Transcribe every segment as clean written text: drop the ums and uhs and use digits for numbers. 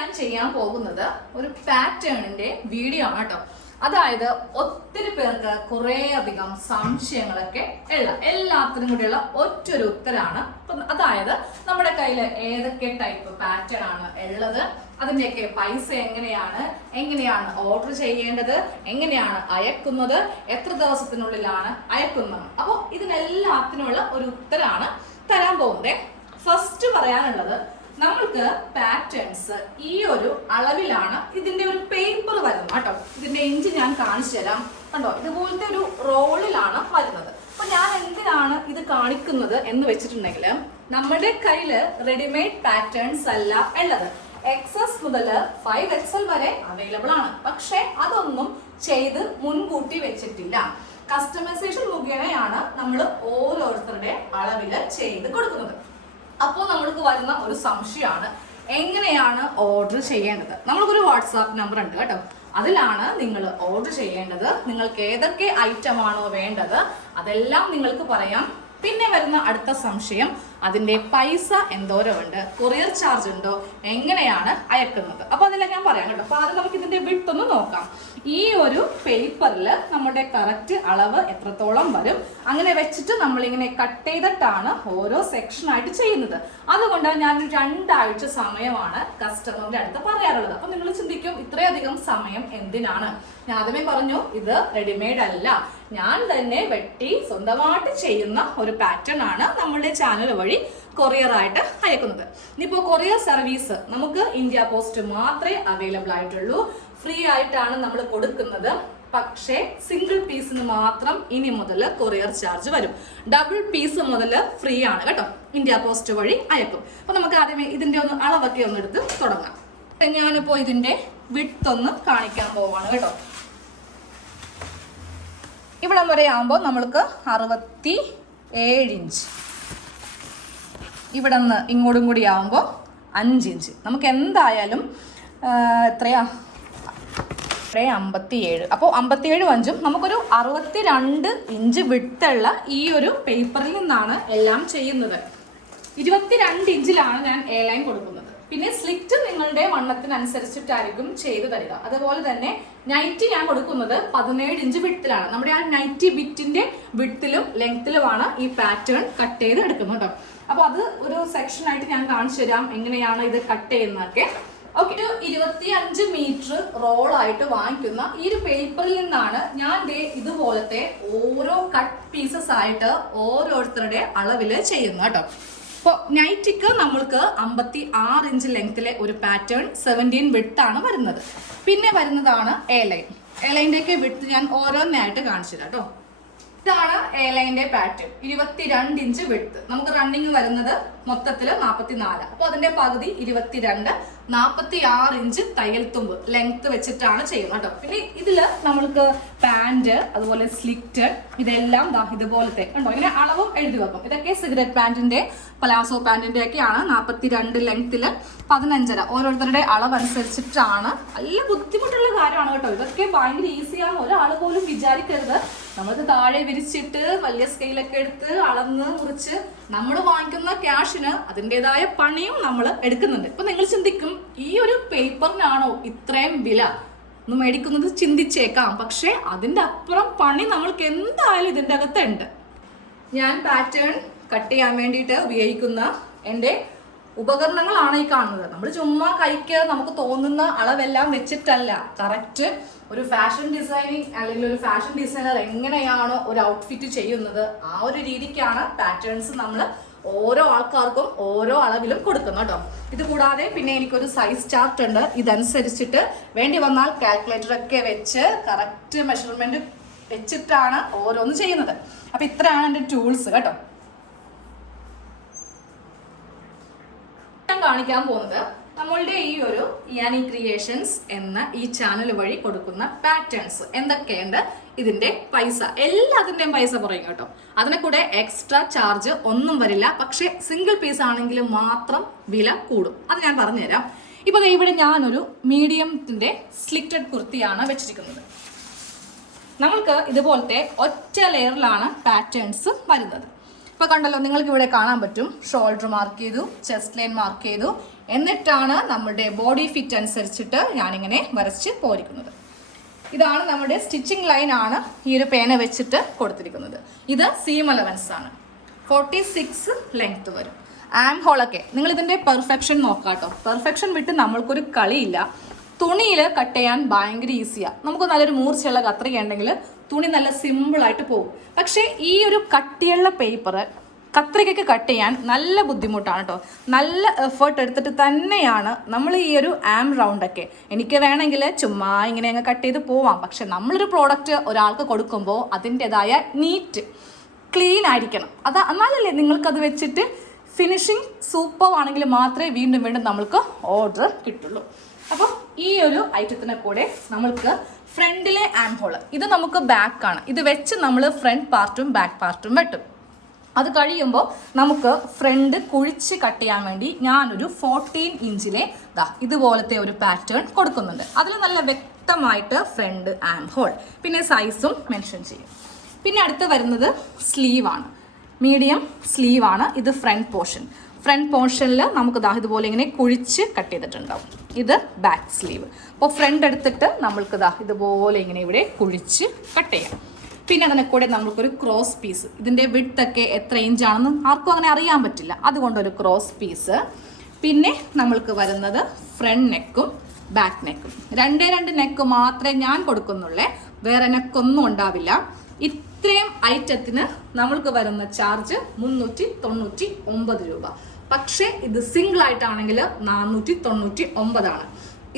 ഞാൻ ചെയ്യാൻ പോകുന്നത് ഒരു പാറ്റേണിന്റെ വീഡിയോ ആണ് കേട്ടോ. അതായത് ഒത്തിരി പേർക്ക് കുറേ അധികം സംശയങ്ങളൊക്കെ ഉള്ള എല്ലാത്തിനും കൂടിയുള്ള ഒറ്റൊരു ഉത്തരാണ്. അതായത് നമ്മുടെ കയ്യിൽ ഏതൊക്കെ ടൈപ്പ് പാറ്റേൺ ആണ് ഉള്ളത്, അതിന്റെയൊക്കെ പൈസ എങ്ങനെയാണ് ഓർഡർ ചെയ്യേണ്ടത്, എങ്ങനെയാണ് അയക്കുന്നത്, എത്ര ദിവസത്തിനുള്ളിലാണ് അയക്കുന്നത്. അപ്പോൾ ഇതിനെല്ലാത്തിനുള്ള ഒരു ഉത്തരാണ് തരാൻ പോകുന്നത്. ഫസ്റ്റ് പറയാനുള്ളത്, നമ്മൾക്ക് പാറ്റേൺസ് ഈ ഒരു അളവിലാണ് ഇതിന്റെ ഒരു പേപ്പർ വരുന്നത് കേട്ടോ. ഇതിന്റെ ഇഞ്ച് ഞാൻ കാണിച്ചു തരാം. കണ്ടോ, ഇതുപോലത്തെ ഒരു റോളിലാണ് വരുന്നത്. അപ്പൊ ഞാൻ എന്തിനാണ് ഇത് കാണിക്കുന്നത് എന്ന് വെച്ചിട്ടുണ്ടെങ്കിൽ, നമ്മുടെ കയ്യില് റെഡിമെയ്ഡ് പാറ്റേൺസ് അല്ല ഉള്ളത്. XS മുതൽ 5XL വരെ അവൈലബിൾ ആണ്. പക്ഷെ അതൊന്നും ചെയ്ത് മുൻകൂട്ടി വെച്ചിട്ടില്ല. കസ്റ്റമൈസേഷൻ മുഖേനയാണ് നമ്മൾ ഓരോരുത്തരുടെ അളവില് ചെയ്ത് കൊടുക്കുന്നത്. അപ്പോൾ നമ്മൾക്ക് വരുന്ന ഒരു സംശയമാണ്, എങ്ങനെയാണ് ഓർഡർ ചെയ്യേണ്ടത്. നമ്മൾക്കൊരു വാട്സാപ്പ് നമ്പർ ഉണ്ട് കേട്ടോ. അതിലാണ് നിങ്ങൾ ഓർഡർ ചെയ്യേണ്ടത്. നിങ്ങൾക്ക് ഏതൊക്കെ ഐറ്റം ആണോ വേണ്ടത് അതെല്ലാം നിങ്ങൾക്ക് പറയാം. പിന്നെ വരുന്ന അടുത്ത സംശയം, അതിന്റെ പൈസ എന്തോരമുണ്ട്, കൊറിയർ ചാർജ് ഉണ്ടോ, എങ്ങനെയാണ് അയക്കുന്നത്. അപ്പൊ അതെല്ലാം ഞാൻ പറയാം കേട്ടോ. അപ്പൊ ആദ്യം നമുക്ക് ഇതിന്റെ വിഡ്ത്ത് ഒന്ന് നോക്കാം. ഈ ഒരു പേപ്പറിൽ നമ്മുടെ കറക്റ്റ് അളവ് എത്രത്തോളം വരും, അങ്ങനെ വെച്ചിട്ട് നമ്മളിങ്ങനെ കട്ട് ചെയ്തിട്ടാണ് ഓരോ സെക്ഷനായിട്ട് ചെയ്യുന്നത്. അതുകൊണ്ട് ഞാൻ 2 ആഴ്ച സമയമാണ് കസ്റ്റമറിന്റെ അടുത്ത് പറയാറുള്ളത്. അപ്പൊ നിങ്ങൾ ചിന്തിക്കും, ഇത്രയധികം സമയം എന്തിനാണ്? ഞാൻ ആദ്യമേ പറഞ്ഞു, ഇത് റെഡിമെയ്ഡ് അല്ല, ഞാൻ തന്നെ വെട്ടി സ്വന്തമായിട്ട് ചെയ്യുന്ന ഒരു പാറ്റേൺ ആണ് നമ്മുടെ ചാനൽ വഴി കൊറിയർ ആയിട്ട് അയക്കുന്നത്. ഇനിയിപ്പോ കൊറിയർ സർവീസ് നമുക്ക് ഇന്ത്യ പോസ്റ്റ് മാത്രമേ അവൈലബിൾ ആയിട്ടുള്ളൂ. ഫ്രീ ആയിട്ടാണ് നമ്മൾ കൊടുക്കുന്നത്. പക്ഷേ സിംഗിൾ പീസിന് മാത്രം ഇനി മുതൽ കൊറിയർ ചാർജ് വരും. ഡബിൾ പീസ് മുതൽ ഫ്രീ ആണ് കേട്ടോ. ഇന്ത്യ പോസ്റ്റ് വഴി അയക്കും. അപ്പൊ നമുക്ക് ആദ്യമേ ഇതിന്റെ ഒന്ന് അളവൊക്കെ ഒന്ന് എടുത്ത് തുടങ്ങാം. ഞാനിപ്പോ ഇതിന്റെ വിഡ്ത്ത് ഒന്ന് കാണിക്കാൻ പോവാണ് കേട്ടോ. ഇവിടം വരെ ആകുമ്പോൾ നമ്മൾക്ക് 67 ഇഞ്ച്, ഇവിടെ നിന്ന് ഇങ്ങോട്ടും കൂടി ആകുമ്പോൾ 5 ഇഞ്ച്. നമുക്ക് എന്തായാലും എത്രയാ, 57. അപ്പോൾ 57 5ഉം നമുക്കൊരു 62 ഇഞ്ച് വിഡ്ത്തുള്ള ഈ ഒരു പേപ്പറിൽ നിന്നാണ് എല്ലാം ചെയ്യുന്നത്. 22 ഇഞ്ചിലാണ് ഞാൻ എ ലൈൻ കൊടുക്കുന്നത്. പിന്നെ സ്ലിറ്റ് നിങ്ങളുടെ വണ്ണത്തിനനുസരിച്ചിട്ടായിരിക്കും ചെയ്തു തരിക. അതുപോലെ തന്നെ നൈറ്റി ഞാൻ കൊടുക്കുന്നത് 17 ഇഞ്ച് വിഡ്ത്തിലാണ്. നമ്മുടെ ആ നൈറ്റി ബിറ്റിന്റെ വിഡ്ത്തിലും ലെങ്ത്തിലുമാണ് ഈ പാറ്റേൺ കട്ട് ചെയ്ത് എടുക്കുന്നത് കേട്ടോ. അപ്പൊ അത് ഒരു സെക്ഷൻ ആയിട്ട് ഞാൻ കാണിച്ചു തരാം, എങ്ങനെയാണ് ഇത് കട്ട് ചെയ്യുന്നതൊക്കെ. ഓക്കെ, ഒരു 25 മീറ്റർ റോളായിട്ട് വാങ്ങിക്കുന്ന ഈ ഒരു പേപ്പറിൽ നിന്നാണ് ഞാൻ ഇതുപോലത്തെ ഓരോ കട്ട് പീസസ് ആയിട്ട് ഓരോരുത്തരുടെ അളവില് ചെയ്യുന്നത് കേട്ടോ. ഇപ്പോൾ നൈറ്റിക്ക് നമ്മൾക്ക് 56 ഇഞ്ച് ലെങ്ത്തിലെ ഒരു പാറ്റേൺ 17 വിഡ്ത്ത് ആണ് വരുന്നത്. പിന്നെ വരുന്നതാണ് എ ലൈൻ. എ ലൈൻ്റെയൊക്കെ വിഡ്ത്ത് ഞാൻ ഓരോന്നായിട്ട് കാണിച്ചു തരാം കേട്ടോ. ഇതാണ് എ ലൈൻ്റെ പാറ്റേൺ. 22 inch width. നമുക്ക് റണ്ണിങ് വരുന്നത് മൊത്തത്തില് 44. അപ്പൊ അതിന്റെ പകുതി 22, 46 ഇഞ്ച് തയ്യൽ തുമ്പ് ലെങ്ത് വെച്ചിട്ടാണ് ചെയ്യുന്നത് കേട്ടോ. പിന്നെ ഇതില് നമ്മൾക്ക് പാന്റ്, അതുപോലെ സ്ലിറ്റ്, ഇതെല്ലാം ഇതുപോലത്തെ ഉണ്ടോ, ഇങ്ങനെ അളവും എഴുതി വെക്കും. ഇതൊക്കെ സിഗരറ്റ് പാന്റിന്റെ, പലാസോ പാന്റിന്റെ ഒക്കെയാണ്. 42 ലെങ്ത്തില് 15.5. ഓരോരുത്തരുടെ അളവനുസരിച്ചിട്ടാണ്. നല്ല ബുദ്ധിമുട്ടുള്ള കാര്യമാണ് കേട്ടോ. ഇതൊക്കെ ഭയങ്കര ഈസിയാണ്, ഒരാൾ പോലും വിചാരിക്കരുത്. നമ്മൾക്ക് താഴെ വിരിച്ചിട്ട് വലിയ സ്കെയിലൊക്കെ എടുത്ത് അളന്ന് മുറിച്ച് നമ്മൾ വാങ്ങിക്കുന്ന ക്യാഷിന് അതിൻ്റെതായ പണിയും നമ്മൾ എടുക്കുന്നുണ്ട്. ഇപ്പൊ നിങ്ങൾ ചിന്തിക്കും, ഈ ഒരു പേപ്പറിനാണോ ഇത്രയും വില ഒന്ന് മേടിക്കുന്നത് ചിന്തിച്ചേക്കാം. പക്ഷെ അതിൻ്റെ അപ്പുറം പണി നമ്മൾക്ക് എന്തായാലും ഇതിൻ്റെ അകത്തുണ്ട്. ഞാൻ പാറ്റേൺ കട്ട് ചെയ്യാൻ വേണ്ടിയിട്ട് ഉപയോഗിക്കുന്ന എൻ്റെ ഉപകരണങ്ങളാണ് ഈ കാണുന്നത്. നമ്മൾ ചുമ്മാ കൈക്ക് നമുക്ക് തോന്നുന്ന അളവെല്ലാം വെച്ചിട്ടല്ല, കറക്റ്റ് ഒരു ഫാഷൻ ഡിസൈനിങ് അല്ലെങ്കിൽ ഒരു ഫാഷൻ ഡിസൈനർ എങ്ങനെയാണോ ഒരു ഔട്ട്ഫിറ്റ് ചെയ്യുന്നത് ആ ഒരു രീതിക്കാണ് പാറ്റേൺസ് നമ്മൾ ഓരോ ആൾക്കാർക്കും ഓരോ അളവിലും കൊടുക്കുന്നു കേട്ടോ. ഇത് കൂടാതെ പിന്നെ എനിക്കൊരു സൈസ് ചാർട്ട് ഉണ്ട്. ഇതനുസരിച്ചിട്ട് വേണ്ടി വന്നാൽ കാൽക്കുലേറ്റർ ഒക്കെ വെച്ച് കറക്റ്റ് മെഷർമെന്റ് വെച്ചിട്ടാണ് ഓരോന്ന് ചെയ്യുന്നത്. അപ്പൊ ഇത്രയാണ് എൻ്റെ ടൂൾസ് കേട്ടോ. ഞാൻ കാണിക്കാൻ പോകുന്നത് നമ്മളുടെ ഈ ഒരു യാനി ക്രിയേഷൻസ് എന്ന ഈ ചാനൽ വഴി കൊടുക്കുന്ന പാറ്റേൺസ് എന്തൊക്കെയുണ്ട്, ഇതിന്റെ പൈസ, എല്ലാത്തിന്റെയും പൈസ പറയും കേട്ടോ. അതിനെ കൂടെ എക്സ്ട്രാ ചാർജ് ഒന്നും വരില്ല. പക്ഷെ സിംഗിൾ പീസ് ആണെങ്കിൽ മാത്രം വില കൂടും. അത് ഞാൻ പറഞ്ഞുതരാം. ഇപ്പൊ ഇവിടെ ഞാനൊരു മീഡിയത്തിന്റെ സ്ലിറ്റഡ് കുർത്തിയാണ് വെച്ചിരിക്കുന്നത്. നമ്മൾക്ക് ഇതുപോലത്തെ ഒറ്റ ലെയറിലാണ് പാറ്റേൺസ് വരുന്നത്. ഇപ്പോൾ കണ്ടല്ലോ, നിങ്ങൾക്ക് ഇവിടെ കാണാൻ പറ്റും. ഷോൾഡർ മാർക്ക് ചെയ്തു, ചെസ്റ്റ് ലൈൻ മാർക്ക് ചെയ്തു, എന്നിട്ടാണ് നമ്മുടെ ബോഡി ഫിറ്റ് അനുസരിച്ചിട്ട് ഞാനിങ്ങനെ വരച്ച് പോരിക്കുന്നത്. ഇതാണ് നമ്മുടെ സ്റ്റിച്ചിങ് ലൈൻ ആണ് ഈ ഒരു പേന വെച്ചിട്ട് കൊടുത്തിരിക്കുന്നത്. ഇത് സീം അലവൻസ് ആണ്. 46 ലെങ്ത് വരും. ആം ഹോളൊക്കെ നിങ്ങൾ ഇതിൻ്റെ പെർഫെക്ഷൻ നോക്കാട്ടോ. പെർഫെക്ഷൻ വിട്ട് നമ്മൾക്കൊരു കളിയില്ല. തുണിയിൽ കട്ട് ചെയ്യാൻ ഭയങ്കര ഈസിയാണ്. നമുക്ക് നല്ലൊരു മൂർച്ചയുള്ള കത്രിക ഉണ്ടെങ്കിൽ തുണി നല്ല സിമ്പിളായിട്ട് പോകും. പക്ഷേ ഈ ഒരു കട്ടിയുള്ള പേപ്പർ കത്രികയ്ക്ക് കട്ട് ചെയ്യാൻ നല്ല ബുദ്ധിമുട്ടാണ് കേട്ടോ. നല്ല എഫേർട്ട് എടുത്തിട്ട് തന്നെയാണ് നമ്മൾ ഈ ഒരു ആം റൗണ്ടൊക്കെ. എനിക്ക് വേണമെങ്കിൽ ചുമ്മാ ഇങ്ങനെ അങ്ങ് കട്ട് ചെയ്ത് പോവാം. പക്ഷെ നമ്മളൊരു പ്രോഡക്റ്റ് ഒരാൾക്ക് കൊടുക്കുമ്പോൾ അതിൻ്റെതായ നീറ്റ് ക്ലീൻ ആയിരിക്കണം. എന്നാലല്ലേ നിങ്ങൾക്കത് വെച്ചിട്ട് ഫിനിഷിങ് സൂപ്പർ ആണെങ്കിൽ മാത്രമേ വീണ്ടും വീണ്ടും നമ്മൾക്ക് ഓർഡർ കിട്ടുള്ളൂ. അപ്പോൾ ഈ ഒരു ഐറ്റത്തിനെ കൂടെ നമ്മൾക്ക് ഫ്രണ്ടിലെ ആം ഹോൾ ഇത് നമുക്ക് ബാക്കാണ്. ഇത് വെച്ച് നമ്മൾ ഫ്രണ്ട് പാർട്ടും ബാക്ക് പാർട്ടും വെട്ടും. അത് കഴിയുമ്പോൾ നമുക്ക് ഫ്രണ്ട് കുഴിച്ച് കട്ട് ചെയ്യാൻ വേണ്ടി ഞാനൊരു 14 ഇഞ്ചിലെ ഇതുപോലത്തെ ഒരു പാറ്റേൺ കൊടുക്കുന്നുണ്ട്. അതിൽ നല്ല വ്യക്തമായിട്ട് ഫ്രണ്ട് ആം ഹോൾ പിന്നെ സൈസും മെൻഷൻ ചെയ്യും. പിന്നെ അടുത്ത് വരുന്നത് സ്ലീവാണ്. മീഡിയം സ്ലീവാണ്. ഇത് ഫ്രണ്ട് പോർഷനിൽ നമുക്ക് ഇതുപോലെ ഇങ്ങനെ കുഴിച്ച് കട്ട് ചെയ്തിട്ടുണ്ടാവും. ഇത് ബാക്ക് സ്ലീവ്. അപ്പോൾ ഫ്രണ്ട് എടുത്തിട്ട് നമ്മൾക്ക് ഇതുപോലെ ഇങ്ങനെ ഇവിടെ കുഴിച്ച് കട്ട് ചെയ്യാം. പിന്നെ അതിനെ കൂടെ നമുക്കൊരു ക്രോസ് പീസ്. ഇതിൻ്റെ വിഡ്ത്തൊക്കെ എത്ര ഇഞ്ചാണെന്ന് ആർക്കും അങ്ങനെ അറിയാൻ പറ്റില്ല. അതുകൊണ്ടൊരു ക്രോസ് പീസ്. പിന്നെ നമ്മൾക്ക് വരുന്നത് ഫ്രണ്ട് നെക്കും ബാക്ക് നെക്കും. 2 നെക്ക് മാത്രമേ ഞാൻ കൊടുക്കുന്നുള്ളേ. വേറെ നെക്കൊന്നും ഉണ്ടാവില്ല. ഇത്രയും ഐറ്റത്തിന് നമ്മൾക്ക് വരുന്ന ചാർജ് 399 രൂപ. പക്ഷേ ഇത് സിംഗിൾ ആയിട്ടാണെങ്കിൽ 499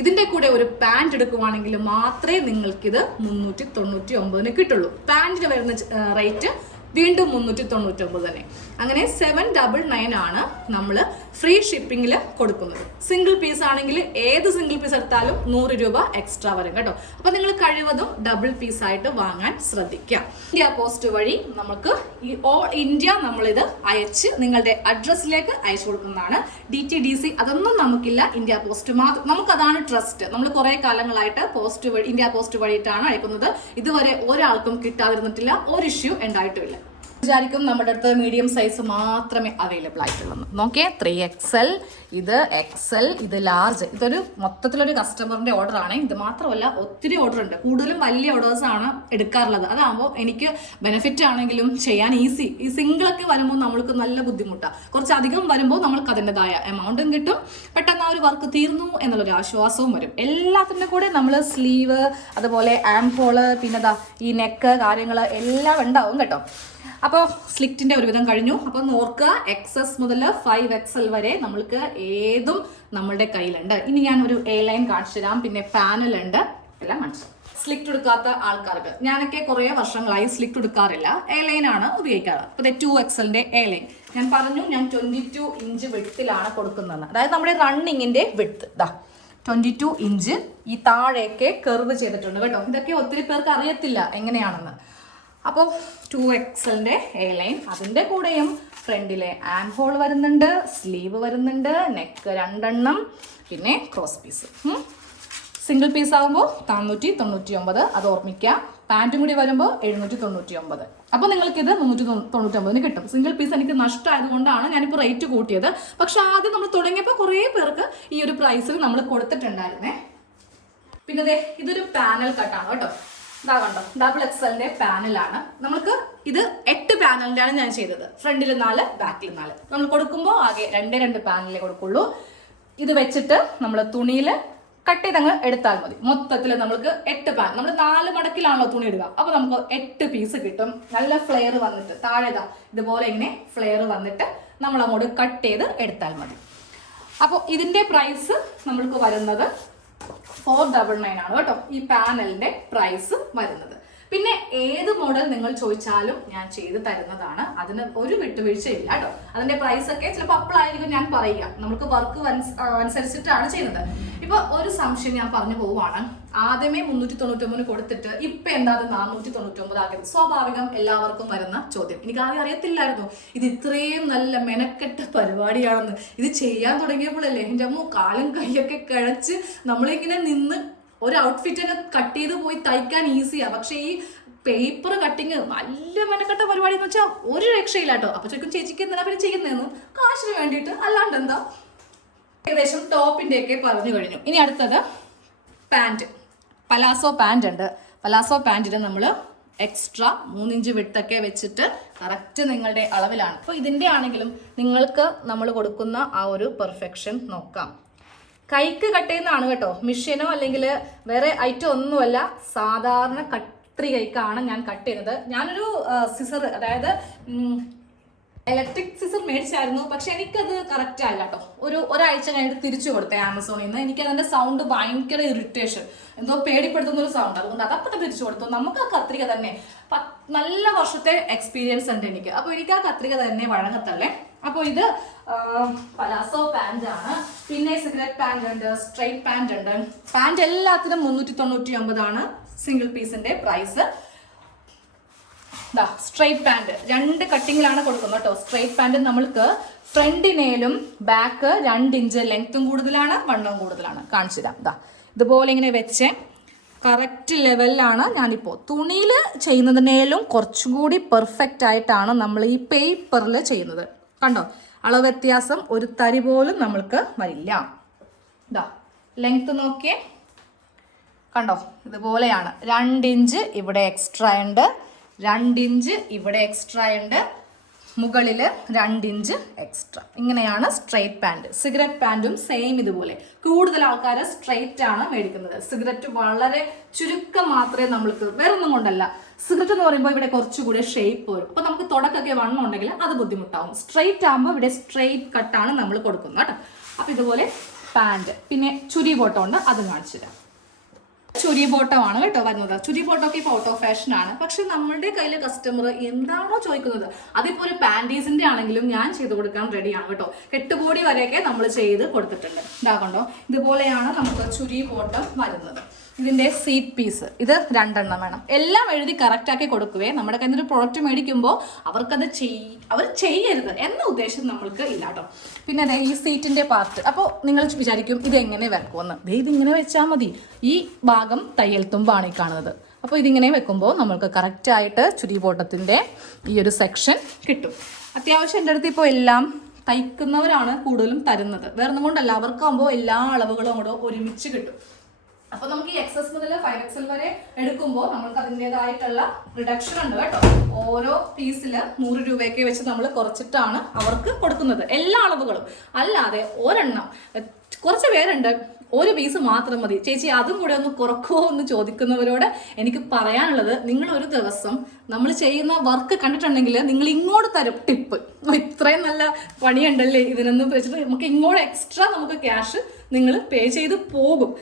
ഇതിൻ്റെ കൂടെ ഒരു പാൻറ് എടുക്കുവാണെങ്കിൽ മാത്രമേ നിങ്ങൾക്കിത് 399 കിട്ടുള്ളൂ. പാൻറ്റിന് വരുന്ന റേറ്റ് വീണ്ടും 399 തന്നെ. അങ്ങനെ 799 ആണ് നമ്മൾ ഫ്രീ ഷിപ്പിങ്ങിൽ കൊടുക്കുന്നത്. സിംഗിൾ പീസ് ആണെങ്കിൽ ഏത് സിംഗിൾ പീസ് എടുത്താലും 100 രൂപ എക്സ്ട്രാ വരും കേട്ടോ. അപ്പോൾ നിങ്ങൾ കഴിവതും ഡബിൾ പീസായിട്ട് വാങ്ങാൻ ശ്രദ്ധിക്കുക. ഇന്ത്യ പോസ്റ്റ് വഴി നമുക്ക് ഈ ഓൾ ഇന്ത്യ നമ്മളിത് അയച്ച് നിങ്ങളുടെ അഡ്രസ്സിലേക്ക് അയച്ചു കൊടുക്കുന്നതാണ്. DTDC അതൊന്നും നമുക്കില്ല. ഇന്ത്യ പോസ്റ്റ് മാത്രം. നമുക്കതാണ് ട്രസ്റ്റ്. നമ്മൾ കുറേ കാലങ്ങളായിട്ട് പോസ്റ്റ് വഴി ഇന്ത്യ പോസ്റ്റ് വഴിയിട്ടാണ് അയക്കുന്നത്. ഇതുവരെ ഒരാൾക്കും കിട്ടാതിരുന്നിട്ടില്ല. ഒരു ഇഷ്യൂ ഉണ്ടായിട്ടുമില്ല. വിചാരിക്കും നമ്മുടെ അടുത്ത് മീഡിയം സൈസ് മാത്രമേ അവൈലബിൾ ആയിട്ടുള്ളൂ. നോക്കിയേ 3XL, ഇത് XL, ഇത് ലാർജ്. ഇതൊരു മൊത്തത്തിലൊരു കസ്റ്റമറിന്റെ ഓർഡർ ആണ്. ഇത് മാത്രമല്ല ഒത്തിരി ഓർഡർ ഉണ്ട്. കൂടുതലും വലിയ ഓർഡേഴ്സ് ആണ് എടുക്കാറുള്ളത്. അതാകുമ്പോൾ എനിക്ക് ബെനിഫിറ്റ് ആണെങ്കിലും ചെയ്യാൻ ഈസി. ഈ സിംഗിളൊക്കെ വരുമ്പോൾ നമ്മൾക്ക് നല്ല ബുദ്ധിമുട്ടാണ്. കുറച്ചധികം വരുമ്പോൾ നമ്മൾക്ക് അതിൻ്റെതായ എമൗണ്ടും കിട്ടും. പെട്ടെന്ന് ആ ഒരു വർക്ക് തീർന്നു എന്നുള്ളൊരു ആശ്വാസവും വരും. എല്ലാത്തിൻ്റെ കൂടെ നമ്മൾ സ്ലീവ്, അതുപോലെ ആം ഹോള്, പിന്നെ ഈ നെക്ക് കാര്യങ്ങൾ എല്ലാം ഉണ്ടാവും കേട്ടോ. അപ്പോൾ സ്ലിറ്റിൻ്റെ ഒരുവിധം കഴിഞ്ഞു. അപ്പം നോക്കുക, XS മുതൽ 5XL വരെ നമ്മൾക്ക് ഏതും നമ്മളുടെ കയ്യിലുണ്ട്. ഇനി ഞാൻ ഒരു A ലൈൻ കാണിച്ചു തരാം. പിന്നെ പാനലുണ്ട്. എല്ലാം കാണിച്ചു. സ്ലിറ്റ് എടുക്കാത്ത ആൾക്കാർക്ക്, ഞാനൊക്കെ കുറേ വർഷങ്ങളായി സ്ലിറ്റ് എടുക്കാറില്ല. A ലൈൻ ആണ് ഉപയോഗിക്കാറ്. അപ്പോൾ 2XLൻ്റെ A ലൈൻ ഞാൻ പറഞ്ഞു. ഞാൻ 22 ഇഞ്ച് വിഡ്ത്തിലാണ് കൊടുക്കുന്നത്. അതായത് നമ്മുടെ റണ്ണിങ്ങിൻ്റെ വിഡ്ത്ത് 22 ഇഞ്ച്. ഈ താഴേക്ക് കർവ് ചെയ്തിട്ടുണ്ട് കേട്ടോ. ഇതൊക്കെ ഒത്തിരി പേർക്ക് അറിയത്തില്ല എങ്ങനെയാണെന്ന്. അപ്പോൾ 2XLൻ്റെ A ലൈൻ. അതിൻ്റെ കൂടെയും ഫ്രണ്ടിലെ ആം ഹോൾ വരുന്നുണ്ട്, സ്ലീവ് വരുന്നുണ്ട്, നെക്ക് 2 പിന്നെ ക്രോസ് പീസ്. സിംഗിൾ പീസ് ആകുമ്പോൾ 499, അത് ഓർമ്മിക്കുക. പാൻറ്റും കൂടി വരുമ്പോൾ 799. അപ്പോൾ നിങ്ങൾക്കിത് 399 കിട്ടും. സിംഗിൾ പീസ് എനിക്ക് നഷ്ടമായതുകൊണ്ടാണ് ഞാനിപ്പോൾ റേറ്റ് കൂട്ടിയത്. പക്ഷെ ആദ്യം നമ്മൾ തുടങ്ങിയപ്പോൾ കുറേ പേർക്ക് ഈ ഒരു പ്രൈസിൽ നമ്മൾ കൊടുത്തിട്ടുണ്ടായിരുന്നേ. പിന്നെ ഇതൊരു പാനൽ കട്ടാണ് കേട്ടോ. ഇതാ കണ്ടോ, XXLൻ്റെ പാനലാണ്. നമുക്ക് ഇത് 8 പാനലിൻ്റെയാണ് ഞാൻ ചെയ്തത്. ഫ്രണ്ടിൽ 4, ബാക്കിൽ 4. നമ്മൾ കൊടുക്കുമ്പോൾ ആകെ 2 പാനലേ കൊടുക്കുള്ളൂ. ഇത് വെച്ചിട്ട് നമ്മൾ തുണിയിൽ കട്ട് ചെയ്തങ്ങ് എടുത്താൽ മതി. മൊത്തത്തിൽ നമുക്ക് 8 പാൻ. നമ്മൾ 4 മടക്കിലാണല്ലോ തുണി ഇടുക. അപ്പോൾ നമുക്ക് 8 പീസ് കിട്ടും. നല്ല ഫ്ലെയർ വന്നിട്ട് താഴെതാ ഇതുപോലെ ഇങ്ങനെ ഫ്ലെയർ വന്നിട്ട് നമ്മൾ അങ്ങോട്ട് കട്ട് ചെയ്ത് എടുത്താൽ മതി. അപ്പോൾ ഇതിൻ്റെ പ്രൈസ് നമ്മൾക്ക് വരുന്നത് 499 ആണ് കേട്ടോ. ഈ പാനലിന്റെ പ്രൈസ് വരുന്നത്. പിന്നെ ഏത് മോഡൽ നിങ്ങൾ ചോദിച്ചാലും ഞാൻ ചെയ്ത് തരുന്നതാണ്. അതിന് ഒരു വിട്ടുവീഴ്ചയില്ല കേട്ടോ. അതിന്റെ പ്രൈസ് ഒക്കെ ചിലപ്പോൾ അപ്പോഴായിരിക്കും ഞാൻ പറയുക. നമുക്ക് വർക്ക് അനുസരിച്ചിട്ടാണ് ചെയ്യുന്നത്. ഇപ്പൊ ഒരു സംശയം ഞാൻ പറഞ്ഞു പോവാണ്. ആദ്യമേ 399 കൊടുത്തിട്ട് ഇപ്പൊ എന്താ 499 ആക്കിയത്? സ്വാഭാവികം എല്ലാവർക്കും വരുന്ന ചോദ്യം. എനിക്ക് ആദ്യം അറിയത്തില്ലായിരുന്നു ഇത് ഇത്രയും നല്ല മെനക്കെട്ട പരിപാടിയാണെന്ന്. ഇത് ചെയ്യാൻ തുടങ്ങിയപ്പോഴല്ലേ എൻ്റെ അമ്മ കാലും കൈയൊക്കെ കിഴച്ച് നമ്മളിങ്ങനെ നിന്ന് ഒരു ഔട്ട്ഫിറ്റിനെ കട്ട് ചെയ്ത് പോയി തയ്ക്കാൻ ഈസിയാ. പക്ഷെ ഈ പേപ്പർ കട്ടിങ് നല്ല മെനക്കെട്ട പരിപാടി എന്ന് വെച്ചാൽ ഒരു രക്ഷയില്ല കേട്ടോ. അപ്പൊ ചോദിക്കും ചേച്ചിക്ക് എന്തിനാ പിന്നെ ചെയ്യുന്നതെന്ന്. കാശിന് വേണ്ടിയിട്ട്, അല്ലാണ്ട് എന്താ. ഏകദേശം ടോപ്പിന്റെ ഒക്കെ പറഞ്ഞു കഴിഞ്ഞു. ഇനി അടുത്തത് പാൻറ്. പലാസോ പാൻറ് ഉണ്ട്. പലാസോ പാൻറ്റിന് നമ്മൾ എക്സ്ട്രാ 3 ഇഞ്ച് വിട്ടൊക്കെ വെച്ചിട്ട് കറക്റ്റ് നിങ്ങളുടെ അളവിലാണ്. അപ്പോൾ ഇതിൻ്റെ ആണെങ്കിലും നിങ്ങൾക്ക് നമ്മൾ കൊടുക്കുന്ന ആ ഒരു പെർഫെക്ഷൻ നോക്കാം. കൈക്ക് കട്ട് ചെയ്യുന്നതാണ് കേട്ടോ, മിഷീനോ അല്ലെങ്കിൽ വേറെ ഐറ്റം ഒന്നുമല്ല, സാധാരണ കത്രി കൈക്കാണ് ഞാൻ കട്ട് ചെയ്യുന്നത്. ഞാനൊരു സിസർ, അതായത് ഇലക്ട്രിക് സിസർ മേടിച്ചായിരുന്നു, പക്ഷെ എനിക്കത് കറക്റ്റ് ആയില്ല കേട്ടോ. ഒരാഴ്ച കഴിഞ്ഞിട്ട് തിരിച്ചു കൊടുത്തേ ആമസോണിൽ നിന്ന്. എനിക്ക് അതിന്റെ സൗണ്ട് ഭയങ്കര ഇറിറ്റേഷൻ, എന്തോ പേടിപ്പെടുത്തുന്ന ഒരു സൗണ്ട്. അതുകൊണ്ട് അതപ്പോൾ തിരിച്ചു കൊടുത്തു. നമുക്ക് ആ കത്രിക തന്നെ നല്ല വർഷത്തെ എക്സ്പീരിയൻസ് ഉണ്ട് എനിക്ക്. അപ്പോൾ എനിക്ക് ആ കത്രിക തന്നെ വഴങ്ങത്തല്ലേ. അപ്പോൾ ഇത് പലാസോ പാൻറ് ആണ്. പിന്നെ സിഗരറ്റ് പാൻറ് ഉണ്ട്, സ്ട്രെയിറ്റ് പാൻറ് ഉണ്ട്. പാൻറ് എല്ലാത്തിനും 399 സിംഗിൾ പീസിന്റെ പ്രൈസ്. സ്ട്രെയിറ്റ് പാൻറ് 2 കട്ടിങ്ങിലാണ് കൊടുക്കുന്നത് കേട്ടോ. സ്ട്രെയിറ്റ് പാൻറ് നമ്മൾക്ക് ഫ്രണ്ടിനേലും ബാക്ക് 2 ഇഞ്ച് ലെങ്ത്തും കൂടുതലാണ്, വണ്ണവും കൂടുതലാണ്. കാണിച്ചു തരാം. ഇതുപോലെ ഇങ്ങനെ വെച്ച് കറക്റ്റ് ലെവലിലാണ് ഞാനിപ്പോൾ. തുണിയിൽ ചെയ്യുന്നതിനേലും കുറച്ചും കൂടി പെർഫെക്റ്റ് ആയിട്ടാണ് നമ്മൾ ഈ പേപ്പറിൽ ചെയ്യുന്നത്. കണ്ടോ, അളവ് വ്യത്യാസം ഒരു തരി പോലും നമ്മൾക്ക് വരില്ല. ലെങ്ത്ത് നോക്കിയേ, കണ്ടോ, ഇതുപോലെയാണ്. 2 ഇഞ്ച് ഇവിടെ എക്സ്ട്രാ ഉണ്ട്, 2 ഇഞ്ച് ഇവിടെ എക്സ്ട്രാ ഉണ്ട്, മുകളിൽ 2 ഇഞ്ച് എക്സ്ട്രാ. ഇങ്ങനെയാണ് സ്ട്രെയിറ്റ് പാൻറ്. സിഗരറ്റ് പാൻറ്റും സെയിം ഇതുപോലെ. കൂടുതൽ ആൾക്കാർ സ്ട്രെയിറ്റ് ആണ് മേടിക്കുന്നത്. സിഗരറ്റ് വളരെ ചുരുക്കം മാത്രമേ നമ്മൾക്ക്, വേറൊന്നും കൊണ്ടല്ല. സിഗരറ്റ് എന്ന് പറയുമ്പോൾ ഇവിടെ കുറച്ചുകൂടി ഷേപ്പ് വരും. അപ്പോൾ നമുക്ക് തുടക്കൊക്കെ വണ്ണം ഉണ്ടെങ്കിൽ അത് ബുദ്ധിമുട്ടാവും. സ്ട്രെയിറ്റ് ആകുമ്പോൾ ഇവിടെ സ്ട്രെയിറ്റ് കട്ടാണ് നമ്മൾ കൊടുക്കുന്നത് കേട്ടോ. അപ്പോൾ ഇതുപോലെ പാൻറ്. പിന്നെ ചുരി ബോട്ടം ഉണ്ട്, അത് കാണിച്ചു തരാം. ചുരി ബോട്ടമാണ് കേട്ടോ വരുന്നത്. ചുരി ബോട്ടമൊക്കെ ഇപ്പോൾ ഔട്ട് ഓഫ് ഫാഷൻ ആണ്. പക്ഷെ നമ്മളുടെ കയ്യിലെ കസ്റ്റമർ എന്താണോ ചോദിക്കുന്നത്, അതിപ്പോൾ ഒരു പാൻറ്റീസിന്റെ ആണെങ്കിലും ഞാൻ ചെയ്ത് കൊടുക്കാൻ റെഡിയാണ് കേട്ടോ. കെട്ടുകൂടി വരെയൊക്കെ നമ്മൾ ചെയ്ത് കൊടുത്തിട്ടുണ്ട്. ഇതാകണ്ടോ, ഇതുപോലെയാണ് നമുക്ക് ചുരി ബോട്ടം വരുന്നത്. ഇതിന്റെ സീറ്റ് പീസ് ഇത് 2 എണ്ണം വേണം. എല്ലാം എഴുതി കറക്റ്റ് ആക്കി കൊടുക്കുവേ. നമ്മുടെ കയ്യിൽ നിന്ന് ഒരു പ്രോഡക്റ്റ് മേടിക്കുമ്പോൾ അവർക്കത് അവർ ചെയ്യരുത് എന്ന ഉദ്ദേശം നമ്മൾക്ക് ഇല്ല കേട്ടോ. പിന്നെ അതെ, ഈ സീറ്റിന്റെ പാർട്ട്. അപ്പോൾ നിങ്ങൾ വിചാരിക്കും ഇത് എങ്ങനെ വെക്കുമെന്ന്. ഇതിങ്ങനെ വെച്ചാൽ മതി. ഈ ഭാഗം തയ്യൽ തുമ്പാണ് ഈ കാണുന്നത്. അപ്പോൾ ഇതിങ്ങനെ വെക്കുമ്പോൾ നമ്മൾക്ക് കറക്റ്റായിട്ട് ചുരി ബോട്ടത്തിൻ്റെ ഈ ഒരു സെക്ഷൻ കിട്ടും. അത്യാവശ്യം എൻ്റെ അടുത്ത് ഇപ്പോൾ എല്ലാം തയ്ക്കുന്നവരാണ് കൂടുതലും തരുന്നത്. വേറൊന്നും കൊണ്ടല്ല, അവർക്കാകുമ്പോൾ എല്ലാ അളവുകളും കൂടെ ഒരുമിച്ച് കിട്ടും. അപ്പോൾ നമുക്ക് ഈ XS മുതൽ 5XL വരെ എടുക്കുമ്പോൾ നമ്മൾക്ക് അതിൻ്റെതായിട്ടുള്ള റിഡക്ഷൻ ഉണ്ട് കേട്ടോ. ഓരോ പീസിൽ 100 രൂപയൊക്കെ വെച്ച് നമ്മൾ കുറച്ചിട്ടാണ് അവർക്ക് കൊടുക്കുന്നത്, എല്ലാ അളവുകളും. അല്ലാതെ ഒരെണ്ണം, കുറച്ച് പേരുണ്ട് ഒരു പീസ് മാത്രം മതി ചേച്ചി, അതും കൂടെ ഒന്ന് കുറക്കുമോ എന്ന് ചോദിക്കുന്നവരോട് എനിക്ക് പറയാനുള്ളത്, നിങ്ങൾ ഒരു ദിവസം നമ്മൾ ചെയ്യുന്ന വർക്ക് കണ്ടിട്ടുണ്ടെങ്കിൽ നിങ്ങൾ ഇങ്ങോട്ട് തരും ടിപ്പ്. ഇത്രയും നല്ല പണിയുണ്ടല്ലേ ഇതിനൊന്നും വെച്ചിട്ട് നമുക്ക് ഇങ്ങോട്ട് എക്സ്ട്രാ നമുക്ക് ക്യാഷ് നിങ്ങൾ പേ ചെയ്ത് പോകും.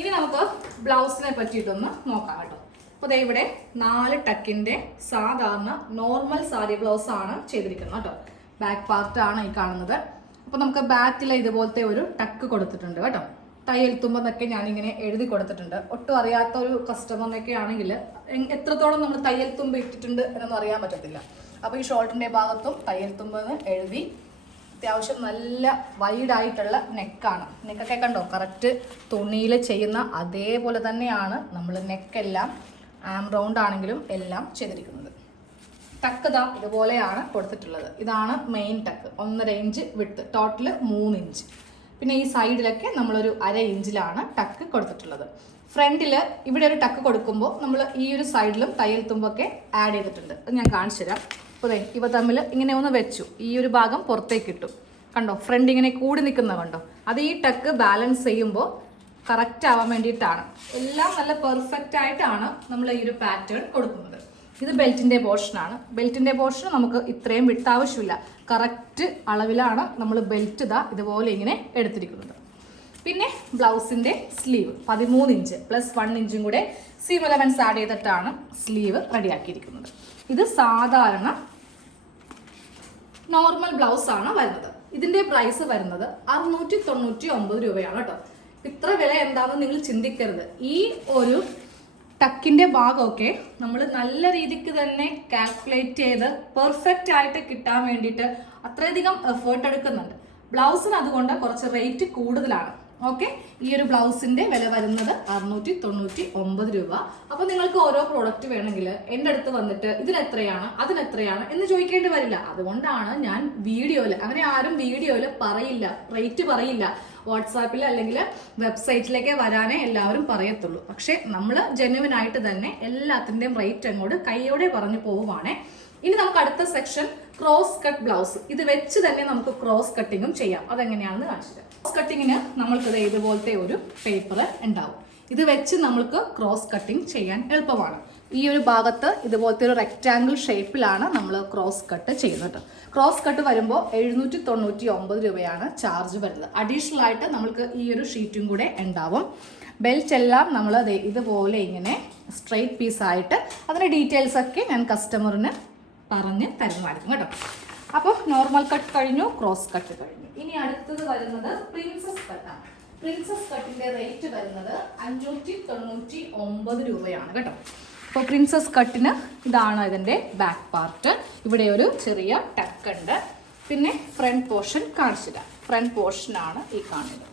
ഇനി നമുക്ക് ബ്ലൗസിനെ പറ്റിയിട്ടൊന്ന് നോക്കാം കേട്ടോ. അപ്പോൾ ഇവിടെ 4 ടക്കിന്റെ സാധാരണ നോർമൽ സാരി ബ്ലൗസ് ആണ് ചെയ്തിരിക്കുന്നത് കേട്ടോ. ബാക്ക് പാർട്ടാണ് ഈ കാണുന്നത്. അപ്പോൾ നമുക്ക് ബാക്കിൽ ഇതുപോലത്തെ ഒരു ടക്ക് കൊടുത്തിട്ടുണ്ട് കേട്ടോ. തയ്യൽ തുമ്പെന്നൊക്കെ ഞാനിങ്ങനെ എഴുതി കൊടുത്തിട്ടുണ്ട്. ഒട്ടും അറിയാത്ത ഒരു കസ്റ്റമറിനൊക്കെ ആണെങ്കിൽ എത്രത്തോളം നമ്മൾ തയ്യൽ തുമ്പ് ഇട്ടിട്ടുണ്ട് എന്നൊന്നും അറിയാൻ പറ്റത്തില്ല. അപ്പോൾ ഈ ഷോൾട്ടിൻ്റെ ഭാഗത്തും തയ്യൽ തുമ്പെന്ന് എഴുതി. അത്യാവശ്യം നല്ല വൈഡായിട്ടുള്ള നെക്കാണ്. നെക്കൊക്കെ കണ്ടോ, കറക്റ്റ് തുണിയിൽ ചെയ്യുന്ന അതേപോലെ തന്നെയാണ് നമ്മൾ നെക്കെല്ലാം ആം റൗണ്ട് ആണെങ്കിലും എല്ലാം ചെയ്തിരിക്കുന്നത്. ടക്ക് ഇതുപോലെയാണ് കൊടുത്തിട്ടുള്ളത്. ഇതാണ് മെയിൻ ടക്ക്. 1.5 ഇഞ്ച് വിട്ട്, ടോട്ടൽ 3 ഇഞ്ച്. പിന്നെ ഈ സൈഡിലൊക്കെ നമ്മളൊരു 1/2 ഇഞ്ചിലാണ് ടക്ക് കൊടുത്തിട്ടുള്ളത്. ഫ്രണ്ടിൽ ഇവിടെ ഒരു ടക്ക് കൊടുക്കുമ്പോൾ നമ്മൾ ഈ ഒരു സൈഡിലും തയ്യൽ തുമ്പൊക്കെ ആഡ് ചെയ്തിട്ടുണ്ട്. അത് ഞാൻ കാണിച്ചു തരാം. അപ്പോൾ ഇവ തമ്മിൽ ഇങ്ങനെ ഒന്ന് വെച്ചു, ഈ ഒരു ഭാഗം പുറത്തേക്ക് ഇട്ടു. കണ്ടോ, ഫ്രണ്ട് ഇങ്ങനെ കൂടി നിൽക്കുന്ന കണ്ടോ. അത് ഈ ടക്ക് ബാലൻസ് ചെയ്യുമ്പോൾ കറക്റ്റ് ആവാൻ വേണ്ടിയിട്ടാണ്. എല്ലാം നല്ല പെർഫെക്റ്റ് ആയിട്ടാണ് നമ്മൾ ഈ ഒരു പാറ്റേൺ കൊടുക്കുന്നത്. ഇത് ബെൽറ്റിൻ്റെ പോർഷനാണ്. ബെൽറ്റിൻ്റെ പോർഷൻ നമുക്ക് ഇത്രയും വിട്ടാവശ്യമില്ല, കറക്റ്റ് അളവിലാണ് നമ്മൾ ബെൽറ്റ് ഇതുപോലെ ഇങ്ങനെ എടുത്തിരിക്കുന്നത്. പിന്നെ ബ്ലൗസിൻ്റെ സ്ലീവ് 13 ഇഞ്ച് പ്ലസ് 1 ഇഞ്ചും കൂടെ സീം എലമെൻറ്റ്സ് ആഡ് ചെയ്തിട്ടാണ് സ്ലീവ് റെഡിയാക്കിയിരിക്കുന്നത്. ഇത് സാധാരണ നോർമൽ ബ്ലൗസ് ആണ് വരുന്നത്. ഇതിന്റെ പ്രൈസ് വരുന്നത് 699 രൂപയാണ് കേട്ടോ. ഇത്ര വില എന്താണെന്ന് നിങ്ങൾ ചിന്തിക്കരുത്. ഈ ഒരു ടക്കിന്റെ ഭാഗമൊക്കെ നമ്മൾ നല്ല രീതിക്ക് തന്നെ കാൽക്കുലേറ്റ് ചെയ്ത് പെർഫെക്റ്റ് ആയിട്ട് കിട്ടാൻ വേണ്ടിയിട്ട് അത്രയധികം എഫേർട്ട് എടുക്കുന്നുണ്ട്. ബ്ലൗസിന് അതുകൊണ്ട് കുറച്ച് റേറ്റ് കൂടുതലാണ്. ഓക്കെ, ഈ ഒരു ബ്ലൗസിന്റെ വില വരുന്നത് 699 രൂപ. അപ്പോൾ നിങ്ങൾക്ക് ഓരോ പ്രോഡക്റ്റ് വേണമെങ്കിൽ എൻ്റെ അടുത്ത് വന്നിട്ട് ഇതിനെത്രയാണ് അതിനെത്രയാണ് എന്ന് ചോദിക്കേണ്ടി വരില്ല. അതുകൊണ്ടാണ് ഞാൻ വീഡിയോയിൽ, അങ്ങനെ ആരും വീഡിയോയിൽ പറയില്ല, റേറ്റ് പറയില്ല. വാട്സാപ്പിൽ അല്ലെങ്കിൽ വെബ്സൈറ്റിലേക്ക് വരാനേ എല്ലാവരും പറയത്തുള്ളൂ. പക്ഷെ നമ്മൾ ജെന്യുവൻ ആയിട്ട് തന്നെ എല്ലാത്തിൻ്റെയും റേറ്റ് അങ്ങോട്ട് കൈയോടെ പറഞ്ഞു പോവുകയാണേ. ഇനി നമുക്ക് അടുത്ത സെക്ഷൻ ക്രോസ് കട്ട് ബ്ലൗസ്. ഇത് വെച്ച് തന്നെ നമുക്ക് ക്രോസ് കട്ടിങ്ങും ചെയ്യാം. അതെങ്ങനെയാണെന്ന് കാണിച്ചിട്ട്, ക്രോസ് കട്ടിങ്ങിന് നമ്മൾക്ക് ഇതുപോലത്തെ ഒരു പേപ്പർ ഉണ്ടാവും. ഇത് വെച്ച് നമ്മൾക്ക് ക്രോസ് കട്ടിങ് ചെയ്യാൻ എളുപ്പമാണ്. ഈ ഒരു ഭാഗത്ത് ഇതുപോലത്തെ ഒരു റെക്റ്റാങ്കിൾ ഷേപ്പിലാണ് നമ്മൾ ക്രോസ് കട്ട് ചെയ്യുന്നത്. ക്രോസ് കട്ട് വരുമ്പോൾ 799 രൂപയാണ് ചാർജ് വരുന്നത്. അഡീഷണൽ ആയിട്ട് നമ്മൾക്ക് ഈ ഒരു ഷീറ്റും കൂടെ ഉണ്ടാവും. ബെൽറ്റ് എല്ലാം നമ്മൾ ഇതുപോലെ ഇങ്ങനെ സ്ട്രെയിറ്റ് പീസായിട്ട് അതിൻ്റെ ഡീറ്റെയിൽസ് ഒക്കെ ഞാൻ കസ്റ്റമറിന് പറഞ്ഞ് തരുന്നതായിരിക്കും കേട്ടോ. അപ്പോൾ നോർമൽ കട്ട് കഴിഞ്ഞു, ക്രോസ് കട്ട് കഴിഞ്ഞു. ഇനി അടുത്തത് വരുന്നത് പ്രിൻസസ് കട്ടാണ്. പ്രിൻസസ് കട്ടിൻ്റെ റേറ്റ് വരുന്നത് 599 രൂപയാണ് കേട്ടോ. അപ്പോൾ പ്രിൻസസ് കട്ടിന് ഇതാണ് ഇതിൻ്റെ ബാക്ക് പാർട്ട്. ഇവിടെ ഒരു ചെറിയ ടക്ക് ഉണ്ട്. പിന്നെ ഫ്രണ്ട് പോർഷൻ കാണിച്ചില്ല. ഫ്രണ്ട് പോർഷനാണ് ഈ കാണുന്നത്.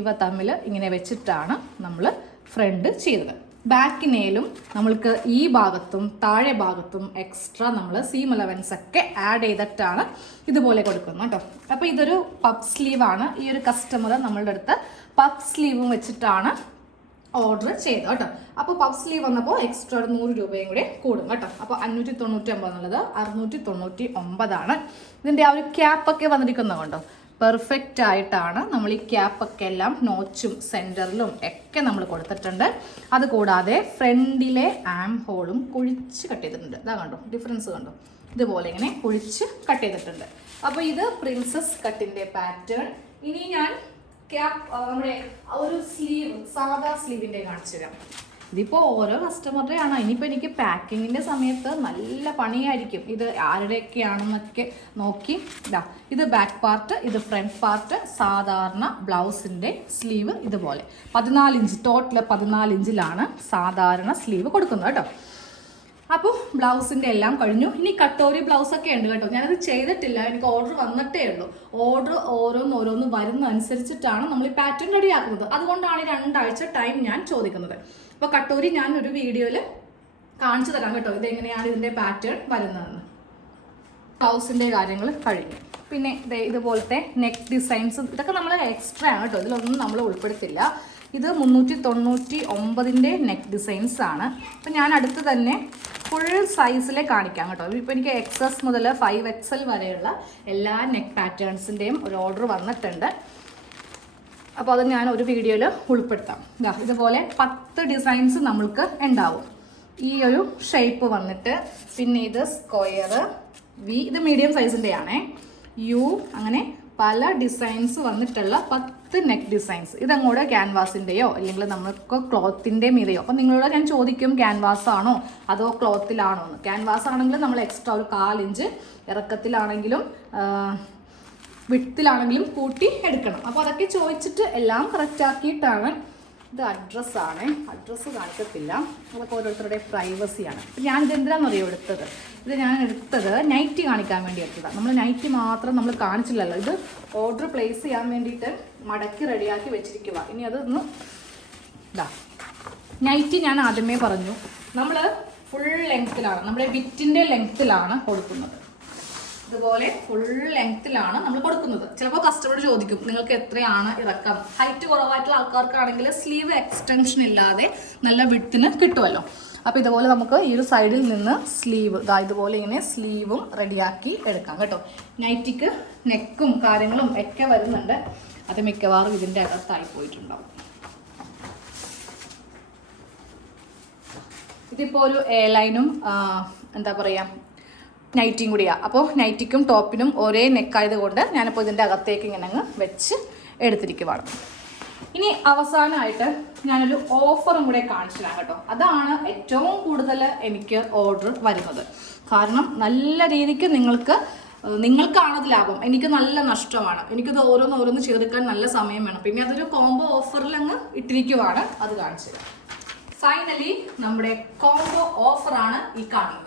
ഇവ തമ്മിൽ ഇങ്ങനെ വെച്ചിട്ടാണ് നമ്മൾ ഫ്രണ്ട് ചെയ്തത്. ബാക്കിനേലും നമ്മൾക്ക് ഈ ഭാഗത്തും താഴെ ഭാഗത്തും എക്സ്ട്രാ നമ്മൾ സീം അലവൻസ് ഒക്കെ ആഡ് ചെയ്തിട്ടാണ് ഇതുപോലെ കൊടുക്കുന്നത് കേട്ടോ. അപ്പോൾ ഇതൊരു പഫ് സ്ലീവാണ്. ഈ ഒരു കസ്റ്റമർ നമ്മളുടെ അടുത്ത് പഫ് സ്ലീവും വെച്ചിട്ടാണ് ഓർഡർ ചെയ്തത് കേട്ടോ. അപ്പോൾ പഫ് സ്ലീവ് വന്നപ്പോൾ എക്സ്ട്രാ 100 രൂപയും കൂടെ കൂടും കേട്ടോ. അപ്പോൾ 599 എന്നുള്ളത് 699 ഇതിൻ്റെ ആ ഒരു ക്യാപ്പൊക്കെ വന്നിരിക്കുന്നത് കൊണ്ടോ പെർഫെക്റ്റ് ആയിട്ടാണ് നമ്മൾ ഈ ക്യാപ്പൊക്കെ എല്ലാം നോച്ചും സെൻറ്ററിലും ഒക്കെ നമ്മൾ കൊടുത്തിട്ടുണ്ട്. അതുകൂടാതെ ഫ്രണ്ടിലെ ആം ഹോളും കുഴിച്ച് കട്ട് ചെയ്തിട്ടുണ്ട്. ഇതാ കണ്ടോ, ഡിഫറൻസ് കണ്ടോ, ഇതുപോലെ ഇങ്ങനെ കുഴിച്ച് കട്ട് ചെയ്തിട്ടുണ്ട്. അപ്പോൾ ഇത് പ്രിൻസസ് കട്ടിൻ്റെ പാറ്റേൺ. ഇനി ഞാൻ ക്യാപ്പ് നമ്മുടെ ഒരു സ്ലീവ്, സാധാ സ്ലീവിൻ്റെ കാണിച്ചു തരാം. ഇതിപ്പോൾ ഓരോ കസ്റ്റമറുടെ ആണ്. ഇനിയിപ്പോൾ എനിക്ക് പാക്കിങ്ങിൻ്റെ സമയത്ത് നല്ല പണിയായിരിക്കും. ഇത് ആരുടെയൊക്കെയാണെന്നൊക്കെ നോക്കി. ഇത് ബാക്ക് പാർട്ട്, ഇത് ഫ്രണ്ട് പാർട്ട്. സാധാരണ ബ്ലൗസിൻ്റെ സ്ലീവ് ഇതുപോലെ 14 ഇഞ്ച്, ടോട്ടൽ 14 ഇഞ്ചിലാണ് സാധാരണ സ്ലീവ് കൊടുക്കുന്നത് കേട്ടോ. അപ്പോൾ ബ്ലൗസിൻ്റെ എല്ലാം കഴിഞ്ഞു. ഇനി കട്ടോരി ബ്ലൗസൊക്കെ ഉണ്ട് കേട്ടോ. ഞാനത് ചെയ്തിട്ടില്ല, എനിക്ക് ഓർഡർ വന്നിട്ടേ ഉള്ളൂ. ഓർഡർ ഓരോന്ന് വരുന്ന അനുസരിച്ചിട്ടാണ് നമ്മൾ ഈ പാറ്റേൺ റെഡിയാക്കുന്നത്. അതുകൊണ്ടാണ് 2 ആഴ്ച ടൈം ഞാൻ ചോദിക്കുന്നത്. അപ്പോൾ കട്ടോരി ഞാൻ ഒരു വീഡിയോയിൽ കാണിച്ചു തരാം കേട്ടോ, ഇതെങ്ങനെയാണ് ഇതിൻ്റെ പാറ്റേൺ വരുന്നതെന്ന്. ബ്ലൗസിൻ്റെ കാര്യങ്ങൾ കഴിഞ്ഞു. പിന്നെ ഇതുപോലത്തെ നെക്ക് ഡിസൈൻസും ഇതൊക്കെ നമ്മൾ എക്സ്ട്രാ ആണ് കേട്ടോ, ഇതിലൊന്നും നമ്മൾ ഉൾപ്പെടുത്തില്ല. ഇത് 399ൻ്റെ നെക്ക് ഡിസൈൻസ് ആണ്. അപ്പം ഞാൻ അടുത്ത് തന്നെ ഫുൾ സൈസിലെ കാണിക്കാം കേട്ടോ. ഇപ്പോൾ എനിക്ക് XS മുതൽ 5XL വരെയുള്ള എല്ലാ നെക്ക് പാറ്റേൺസിൻ്റെയും ഒരു ഓർഡർ വന്നിട്ടുണ്ട്. അപ്പോൾ അത് ഞാൻ ഒരു വീഡിയോയിൽ ഉൾപ്പെടുത്താം. ഇതുപോലെ 10 ഡിസൈൻസ് നമ്മൾക്ക് ഉണ്ടാവും. ഈ ഒരു ഷേപ്പ് വന്നിട്ട്, പിന്നെ ഇത് സ്ക്വയർ, വി, ഇത് മീഡിയം സൈസിൻ്റെ ആണേ, യു, അങ്ങനെ പല ഡിസൈൻസ് വന്നിട്ടുള്ള 10 നെക്ക് ഡിസൈൻസ്. ഇതങ്ങോട്ട് ക്യാൻവാസിൻ്റെയോ അല്ലെങ്കിൽ നമുക്ക് ക്ലോത്തിൻ്റെ മീതെയോ. അപ്പോൾ നിങ്ങളോട് ഞാൻ ചോദിക്കും ക്യാൻവാസ് ആണോ അതോ ക്ലോത്തിലാണോ എന്ന്. ക്യാൻവാസ് ആണെങ്കിൽ നമ്മൾ എക്സ്ട്രാ ഒരു 1/4 ഇഞ്ച് ഇറക്കത്തിലാണെങ്കിലും വിട്ടിലാണെങ്കിലും കൂട്ടി എടുക്കണം. അപ്പോൾ അതൊക്കെ ചോദിച്ചിട്ട് എല്ലാം കറക്റ്റ് ആക്കിയിട്ടാണ്. ഇത് അഡ്രസ്സാണ്, അഡ്രസ്സ് കാണിക്കത്തില്ല, അതൊക്കെ ഓരോരുത്തരുടെ പ്രൈവസിയാണ്. അപ്പം ഞാനിത് എന്തിനാണെന്നറിയോ എടുത്തത്? ഇത് ഞാൻ എടുത്തത് നൈറ്റി കാണിക്കാൻ വേണ്ടി എടുത്തതാണ്. നമ്മൾ നൈറ്റി മാത്രം നമ്മൾ കാണിച്ചില്ലല്ലോ. ഇത് ഓർഡർ പ്ലേസ് ചെയ്യാൻ വേണ്ടിയിട്ട് മടക്കി റെഡിയാക്കി വെച്ചിരിക്കുക. ഇനി അതൊന്ന് നൈറ്റി ഞാൻ ആദ്യമേ പറഞ്ഞു, നമ്മൾ ഫുൾ ലെങ്ത്തിലാണ്, നമ്മുടെ വിറ്റിൻ്റെ ലെങ്ത്തിലാണ് കൊടുക്കുന്നത്. ഇതുപോലെ ഫുൾ ലെങ്ത്തിലാണ് നമ്മൾ കൊടുക്കുന്നത്. ചിലപ്പോൾ കസ്റ്റമർ ചോദിക്കും നിങ്ങൾക്ക് എത്രയാണ് ഇറക്കം. ഹൈറ്റ് കുറവായിട്ടുള്ള ആൾക്കാർക്കാണെങ്കിൽ സ്ലീവ് എക്സ്റ്റൻഷൻ ഇല്ലാതെ നല്ല വിഡ്ത്തിന് കിട്ടുമല്ലോ. അപ്പോൾ ഇതുപോലെ നമുക്ക് ഈ ഒരു സൈഡിൽ നിന്ന് സ്ലീവ് ഇതുപോലെ ഇങ്ങനെ സ്ലീവും റെഡിയാക്കി എടുക്കാം കേട്ടോ. നൈറ്റിക്ക് നെക്കും കാര്യങ്ങളും ഒക്കെ വരുന്നുണ്ട്. അത് മിക്കവാറും ഇതിൻ്റെ അകത്തായി പോയിട്ടുണ്ടാവും. ഇതിപ്പോൾ ഒരു എ ലൈനും എന്താ പറയുക നൈറ്റിയും കൂടിയാണ്. അപ്പോൾ നൈറ്റിക്കും ടോപ്പിനും ഒരേ നെക്കായത് കൊണ്ട് ഞാനിപ്പോൾ ഇതിൻ്റെ അകത്തേക്ക് ഇങ്ങനെ അങ്ങ് വെച്ച് എടുത്തിരിക്കുവാണ്. ഇനി അവസാനമായിട്ട് ഞാനൊരു ഓഫറും കൂടെ കാണിച്ചു തരാം കേട്ടോ. അതാണ് ഏറ്റവും കൂടുതൽ എനിക്ക് ഓർഡർ വരുന്നത്. കാരണം നല്ല രീതിക്ക് നിങ്ങൾക്കാണത് ലാഭം, എനിക്ക് നല്ല നഷ്ടമാണ്. എനിക്കത് ഓരോന്ന് ചേർക്കാൻ നല്ല സമയം വേണം. പിന്നെ അതൊരു കോംബോ ഓഫറിൽ അങ്ങ് ഇട്ടിരിക്കുവാണ്, അത് കാണിച്ചു തരാം. ഫൈനലി നമ്മുടെ കോംബോ ഓഫറാണ് ഈ കാണുന്നത്.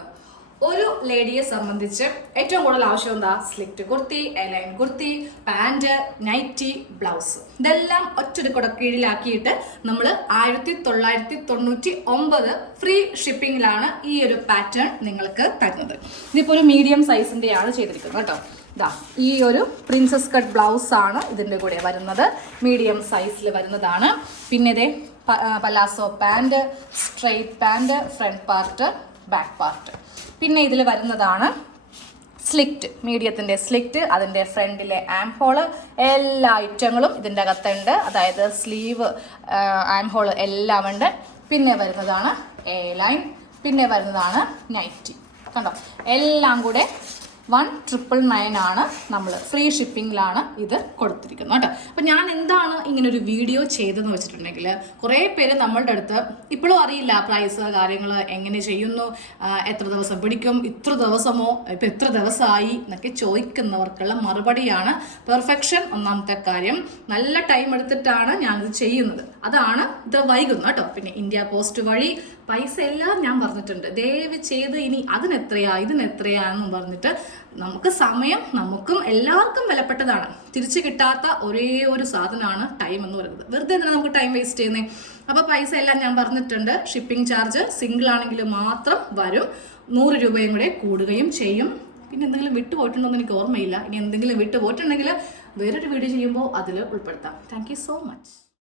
ഒരു ലേഡിയെ സംബന്ധിച്ച് ഏറ്റവും കൂടുതൽ ആവശ്യം എന്താ? Slit kurti, A line kurti, pant, nightie, blouse. ഇതെല്ലാം ഒറ്റൊരു കുടക്കീഴിലാക്കിയിട്ട് നമ്മൾ 1999 ഫ്രീ ഷിപ്പിങ്ങിലാണ് ഈ ഒരു പാറ്റേൺ നിങ്ങൾക്ക് തരുന്നത്. ഇതിപ്പോൾ ഒരു മീഡിയം സൈസിൻ്റെയാണ് ചെയ്തിരിക്കുന്നത് കേട്ടോ. ഇതാ ഈ ഒരു പ്രിൻസസ് കട്ട് ബ്ലൗസ് ആണ് ഇതിൻ്റെ കൂടെ വരുന്നത്, മീഡിയം സൈസിൽ വരുന്നതാണ്. പിന്നെ ഇതേ palazzo pant, straight pant, front part, back part. പിന്നെ ഇതിൽ വരുന്നതാണ് സ്ലിറ്റ്, മീഡിയത്തിൻ്റെ സ്ലിറ്റ്, അതിൻ്റെ ഫ്രണ്ടിലെ ആം ഹോള്, എല്ലാ ഐറ്റങ്ങളും ഇതിൻ്റെ അകത്തുണ്ട്. അതായത് സ്ലീവ്, ആം ഹോള് എല്ലാം ഉണ്ട്. പിന്നെ വരുന്നതാണ് എ ലൈൻ, പിന്നെ വരുന്നതാണ് നൈറ്റി. കണ്ടോ, എല്ലാം കൂടെ 1999 ആണ് നമ്മൾ ഫ്രീ ഷിപ്പിങ്ങിലാണ് ഇത് കൊടുത്തിരിക്കുന്നത് കേട്ടോ. അപ്പം ഞാൻ എന്താണ് ഇങ്ങനൊരു വീഡിയോ ചെയ്തതെന്ന് വെച്ചിട്ടുണ്ടെങ്കിൽ, കുറേ പേര് നമ്മളുടെ അടുത്ത് ഇപ്പോഴും അറിയില്ല പ്രൈസ് കാര്യങ്ങൾ എങ്ങനെ ചെയ്യുന്നു, എത്ര ദിവസം പിടിക്കും, ഇത്ര ദിവസമോ ഇപ്പം എത്ര ദിവസമായി എന്നൊക്കെ ചോദിക്കുന്നവർക്കുള്ള മറുപടിയാണ് പെർഫെക്ഷൻ. ഒന്നാമത്തെ കാര്യം, നല്ല ടൈം എടുത്തിട്ടാണ് ഞാനിത് ചെയ്യുന്നത്, അതാണ് ഇത് വൈകുന്നത് കേട്ടോ. പിന്നെ ഇന്ത്യ പോസ്റ്റ് വഴി പൈസ എല്ലാം ഞാൻ പറഞ്ഞിട്ടുണ്ട്, ദയവ് ചെയ്ത് ഇനി അതിനെത്രയാ ഇതിനെത്രയാണെന്നും പറഞ്ഞിട്ട് നമുക്ക് സമയം, നമുക്കും എല്ലാവർക്കും വിലപ്പെട്ടതാണ്. തിരിച്ചു കിട്ടാത്ത ഒരേ ഒരു സാധനമാണ് ടൈം എന്ന് പറയുന്നത്. വെറുതെ എന്തിനാണ് നമുക്ക് ടൈം വേസ്റ്റ് ചെയ്യുന്നത്? അപ്പോൾ പൈസ എല്ലാം ഞാൻ പറഞ്ഞിട്ടുണ്ട്. ഷിപ്പിംഗ് ചാർജ് സിംഗിൾ ആണെങ്കിൽ മാത്രം വരും, 100 രൂപയും കൂടെ കൂടുകയും ചെയ്യും. പിന്നെ എന്തെങ്കിലും വിട്ടുപോയിട്ടുണ്ടോ എന്ന് എനിക്ക് ഓർമ്മയില്ല. ഇനി എന്തെങ്കിലും വിട്ടുപോയിട്ടുണ്ടെങ്കിൽ വേറൊരു വീഡിയോ ചെയ്യുമ്പോൾ അതിൽ ഉൾപ്പെടുത്താം. Thank you so much.